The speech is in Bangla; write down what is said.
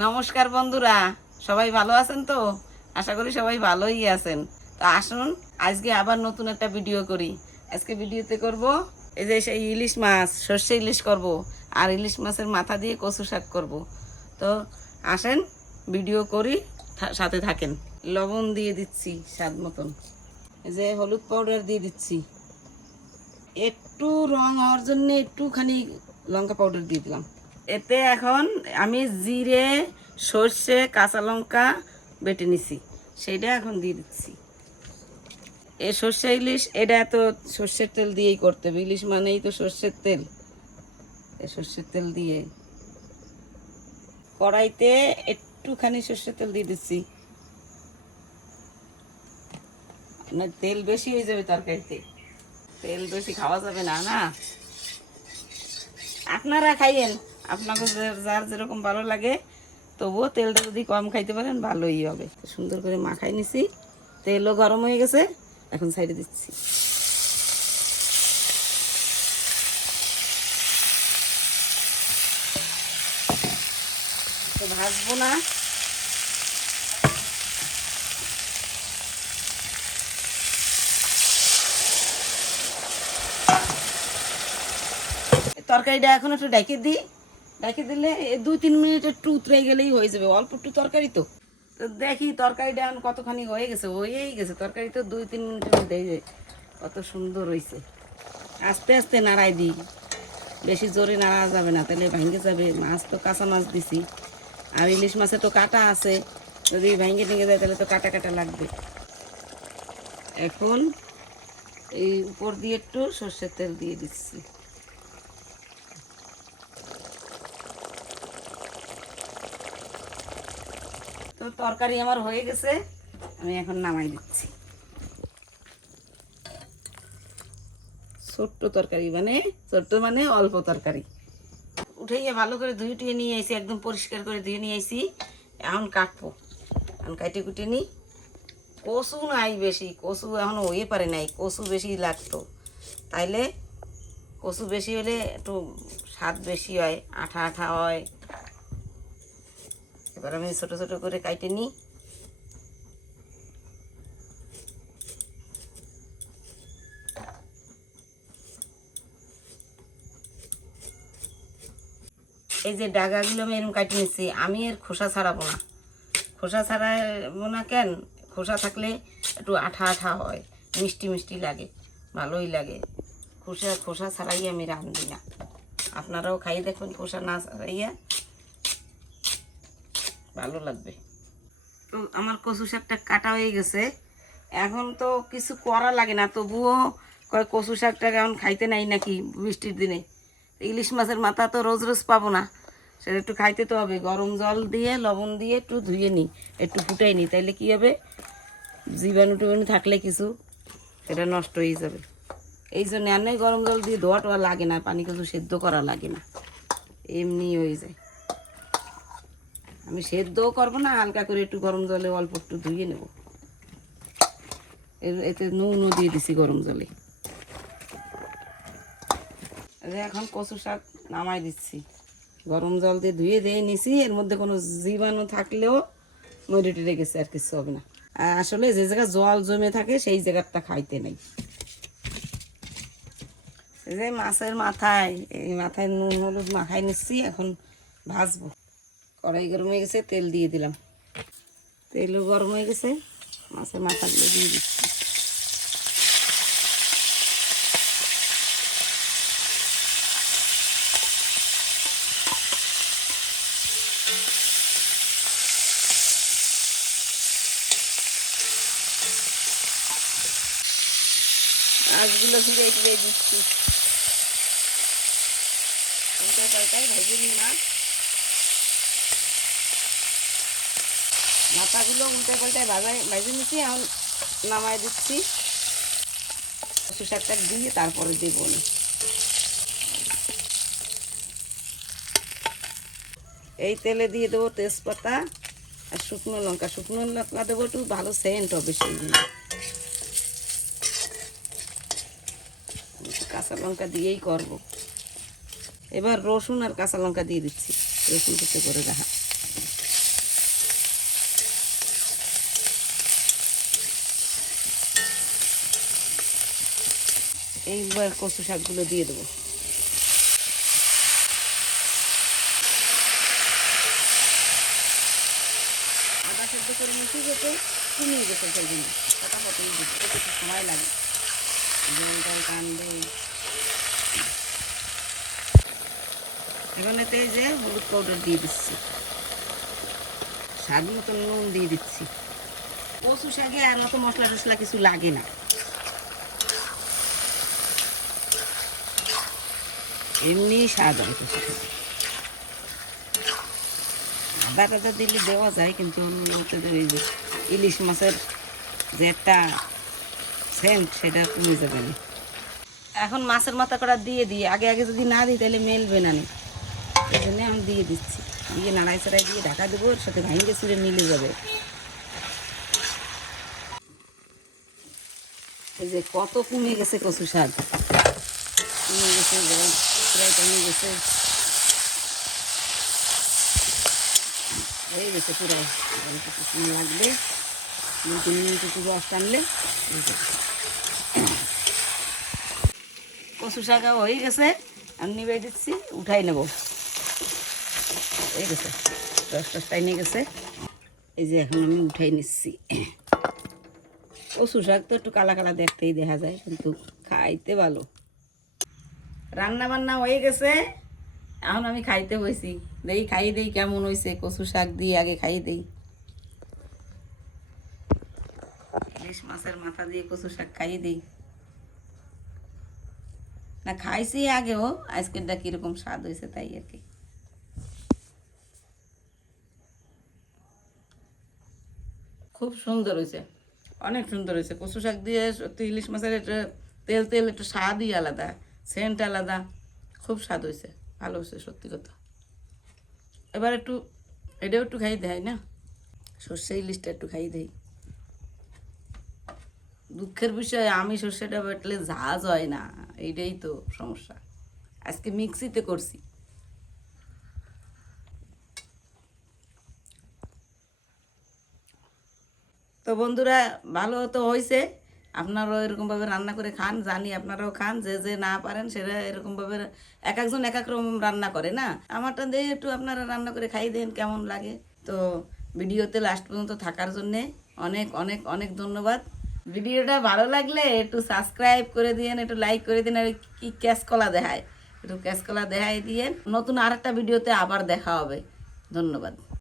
নমস্কার বন্ধুরা, সবাই ভালো আছেন তো? আশা করি সবাই ভালোই আছেন। তো আসুন, আজকে আবার নতুন একটা ভিডিও করি। আজকে ভিডিওতে করব, এই যে সেই ইলিশ মাছ, সর্ষে ইলিশ করব, আর ইলিশ মাছের মাথা দিয়ে কচু শাক করব। তো আসেন, ভিডিও করি সাথে থাকেন। লবণ দিয়ে দিচ্ছি স্বাদ মতন। এই যে হলুদ পাউডার দিয়ে দিচ্ছি। একটু রং হওয়ার জন্য একটুখানি লঙ্কা পাউডার দিয়ে দিলাম। এতে এখন আমি জিরে, সর্ষে, কাঁচা লঙ্কা বেটে নিছি। সেটা এখন দিয়ে দিচ্ছি। এ সর্ষে, ইলিশ, এটা তো সর্ষের তেল দিয়েই করতে হবে। ইলিশ মানেই তো সর্ষের তেল। এ সর্ষের তেল দিয়ে কড়াইতে একটুখানি সর্ষের তেল দিয়ে দিচ্ছি। না, তেল বেশি হয়ে যাবে তরকারিতে। তেল বেশি খাওয়া যাবে না না। আপনারা খাইয়েন। আপনাকে যার যেরকম ভালো লাগে, তবুও তেলটা যদি কম খাইতে পারেন, ভালোই হবে। সুন্দর করে মাখাই নিছি। তেলও গরম হয়ে গেছে, এখন সাইডে দিচ্ছি। ভাজবো না। তরকারিটা এখন একটু ডেকে দিই। ডেকে দিলে দুই, তিন মিনিট একটু উতরে গেলেই হয়ে যাবে। অল্প একটু তরকারি তো। তো দেখি তরকারিটা এখন কতখানি হয়ে গেছে। হয়েই গেছে। তরকারি তো দুই, তিন মিনিটের মধ্যে কত সুন্দর হয়েছে আস্তে আস্তে নাড়াই দিই। বেশি জোরে নাড়া যাবে না। তাহলে ভেঙে যাবে। মাছ তো কাঁচা মাছ দিছি। আর ইলিশ মাছে তো কাটা আছে। যদি ভেঙে টেঙে যায় তাহলে তো কাটা কাটা লাগবে। এখন এই উপর দিয়ে একটু সর্ষের তেল দিয়ে দিচ্ছি। তো তরকারি আমার হয়ে গেছে। আমি এখন নামাই দিচ্ছি। ছোট্ট তরকারি মানে ছোট্ট মানে অল্প তরকারি। উঠাইয়া ভালো করে ধুয়ে টুয়ে নিয়ে আইছি, একদম পরিষ্কার করে ধুয়ে নিয়ে আইছি। এখন কাটবো। এখন কাটে কুটে নিই কচু নাই বেশি, কচু এখন হয়ে পারে নাই, কচু বেশি লাগতো। তাইলে কচু বেশি হলে একটু স্বাদ বেশি হয়, আঠা আঠা হয়। এবার আমি ছোট ছোট করে কাইটে নিই। এই যে ডাগাগুলো আমি এরকম কাটিয়ে নিচ্ছি আমি এর খোসা ছাড়াবো না। খোসা ছাড়াবো না কেন? খোসা থাকলে একটু আঠা আঠা হয়, মিষ্টি মিষ্টি লাগে, ভালোই লাগে। খোসা খোসা ছাড়াই আমি রাঁধি না। আপনারাও খাইয়ে দেখুন খোসা না ছাড়াইয়া। ভালো লাগবে। তো আমার কচু শাকটা কাটা হয়ে গেছে। এখন তো কিছু করা লাগে না, তবুও কয় কচু শাকটা এখন খাইতে নাই নাকি বৃষ্টির দিনে। ইলিশ মাছের মাথা তো রোজ রোজ পাবো না, সেটা একটু খাইতে তো হবে। গরম জল দিয়ে, লবণ দিয়ে একটু ধুয়ে নিই, একটু ফুটাই নিই, তাইলে কী হবে? জীবাণু টিবাণু থাকলে কিছু, সেটা নষ্ট হয়ে যাবে। এই জন্য আর গরম জল দিয়ে ধোয়া টোয়া লাগে না, পানি কিছু সেদ্ধ করা লাগে না। এমনি হয়ে যায়। আমি সেদ্ধও করব না, হালকা করে একটু গরম জলে অল্প একটু ধুয়ে নেব। এতে নুনও দিয়ে দিছি গরম জলে। এখন কচু শাক নামাই দিচ্ছি। গরম জল দিয়ে ধুয়ে দিয়ে নিছি, এর মধ্যে কোনো জীবাণু থাকলেও মরে টেরে গেছে আর কিছু হবে না। আসলে যে জায়গায় জল জমে থাকে সেই জায়গাটা খাইতে নেই। যে মাছের মাথায়, এই মাথায় নুন হলুদ মাখাই নিচ্ছি, এখন ভাজবো। কড়াই গরম হয়ে গেছে, তেল দিয়ে দিলাম। তেলও গরম হয়ে গেছে, মাছের মাথাগুলো দিয়ে দিচ্ছি। মাছগুলো ফিরে ফিরে দিচ্ছি। উল্টো তরকারি ভেজে নিই মাছ মাথাগুলো উল্টে পাল্টে ভাজায় ভেজে নিচ্ছি এখন নামাই দিচ্ছি। কচু শাকটা দিয়ে তারপরে দেবো এই তেলে দিয়ে দেবো তেজপাতা আর শুকনো লঙ্কা। শুকনো লঙ্কা দেবো একটু, ভালো সেন্ট হবে সেইগুলো। কাঁচা লঙ্কা দিয়েই করব। এবার রসুন আর কাঁচা লঙ্কা দিয়ে দিচ্ছি। রসুন কুচি করে দেখা এইবার কচু শাকগুলো দিয়ে দেবো। আদা সেদ্ধ করে নিচ্ছি যেতে কমিয়ে সেদিন ফটাফট এই দিতে একটু সময় লাগে। জলটাল কানবে এখন যে হলুদ পাউডার দিয়ে দিচ্ছি। স্বাদ মতো নুন দিয়ে দিচ্ছি। কচু শাকে আর অত মশলা টশলা কিছু লাগে না। এমনি স্বাদ হয় কচু শাকে আদা টাদা দিলে দেওয়া যায়, কিন্তু ওই যে ইলিশ মাছের যে একটা সেন্ট সেটা কমে যাবে না। এখন মাছের মাথা করা দিয়ে দিই, আগে আগে যদি না দিই, তাহলে মেলবে না নি। এই জন্য আমি দিয়ে দিচ্ছি। দিয়ে নাড়াই চাড়াই দিয়ে ঢাকা দেবো, ওর সাথে ভাঙে চুড়ে মিলে যাবে। এই যে কত কমে গেছে কচু শাক। কমে গেছে প্রায় কমে গেছে হয়ে গেছে পুরো অল্প সময় লাগবে দুই তিন মিনিট একটু রস টানলে। কচু শাক হয়ে গেছে। আমি নিবে দিচ্ছি, উঠাই নেব। হয়ে গেছে। রস টস টাইনে গেছে। এই যে এখন আমি উঠাই নিচ্ছি। কচু শাক তো একটু কালা কালা দেখতেই দেখা যায়, কিন্তু খাইতে ভালো। রান্না বান্না হয়ে গেছে। এখন আমি খাইতে বসি দেই, খাই দেই, কেমন হয়েছে কচু শাক দিয়ে আগে খাই দেই। ইলিশ মাছের মাথা দিয়ে কচু শাক খাইয়ে দিই। না, খাইছি আগেও আজকেরটা কীরকম স্বাদ হয়েছে তাই আর কি। খুব সুন্দর হয়েছে অনেক সুন্দর হয়েছে কচু শাক দিয়ে সত্যি ইলিশ মাছের তেল তেল একটু স্বাদই আলাদা। সেন্ট আলাদা। খুব স্বাদ হয়েছে ভালো হয়েছে সত্যি কথা। এবার একটু, এটাও একটু খাই দেয় না? সর্ষে ইলিশটা একটু খাই দেয় দুঃখের বিষয়, আমি সর্ষেটা বাটলে ঝাঁজ হয় না, এইটাই তো সমস্যা। আজকে মিক্সিতে করছি। তো বন্ধুরা, ভালো তো হয়েছে আপনারাও এরকমভাবে রান্না করে খান, জানি আপনারাও খান, যে যে না পারেন সেটা এরকমভাবে এক একজন এক এক রকম রান্না করে, না? আমারটা দিয়ে একটু আপনারা রান্না করে খাই দেন, কেমন লাগে। তো ভিডিওতে লাস্ট পর্যন্ত থাকার জন্যে অনেক অনেক অনেক ধন্যবাদ। ভিডিওটা ভালো লাগলে একটু সাবস্ক্রাইব করে দিয়েন, একটু লাইক করে দিন আর কি ক্যাশ কলা দেখায়। একটু ক্যাশ কলা দেখাই দিয়ে নতুন আর একটা ভিডিওতে আবার দেখা হবে। ধন্যবাদ।